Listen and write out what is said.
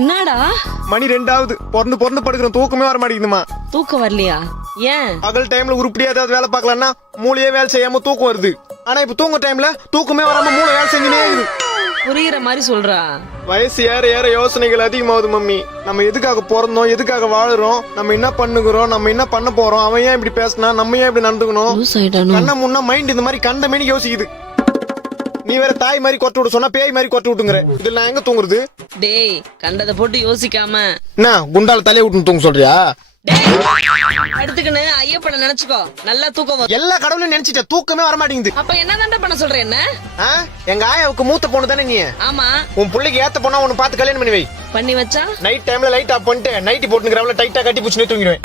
என்னடா மணி 2 பொறந்து படுக்கிறோம், தூக்கமே வர மாட்டேங்குதுமா. தூக்கம் வரலையா? ஏன்? பகல் டைம்ல உருப்படியா ஏதாவது வேலை பார்க்கலாம்னா மூளையே வேலை செய்யாம தூக்கம் வருது. ஆனா இப்ப தூங்க டைம்ல தூக்கமே வராம மூளை வேலை செஞ்சுனே இருக்குது. புரியுற மாதிரி சொல்றா. வயசு ஏற ஏற யோசனைகள் அதிகமாகுது மம்மி. நம்ம எதுக்காக பிறந்தோம், எதுக்காக வாழுறோம், நம்ம என்ன பண்ணுகிறோம், நம்ம என்ன பண்ண போறோம், அவன் ஏன் இப்படி பேசினா, நம்ம ஏன் இப்படி நடந்துக்கணும், கண்ண முன்னா மைண்ட் இந்த மாதிரி கண்ட மேனி யோசிக்குது. நீ வேற தாய் மாதிரி கொட்ட விட்டு சொன்னா பேய் மாதிரி கொட்ட விட்டுங்கிற. இதுல நான் எங்க தூங்குறது? டேய், கண்டதை போட்டு யோசிக்காம என்ன குண்டால தலைய விட்டு தூங்க சொல்றியா? அடுத்துக்குன்னு ஐயப்பனை நினைச்சுக்கோ, நல்லா தூக்கம் வரும். எல்லா கடவுளையும் நினைச்சிட்ட, தூக்கமே வர மாட்டேங்குது. அப்ப என்ன பண்ண சொல்ற? என்ன எங்க ஆயாவுக்கு மூத்த பொண்ணு தானே நீ? ஆமா. உன் பிள்ளைக்கு ஏத்த பொண்ணா உன்னை பார்த்து கல்யாணம் பண்ணி வை. பண்ணி வச்சா நைட் டைம்ல லைட் ஆஃப் பண்ணிட்டு நைட்டி போட்டுக்கிறவள டைட்டா கட்டி புடிச்சுனே தூங்கிடுவேன்.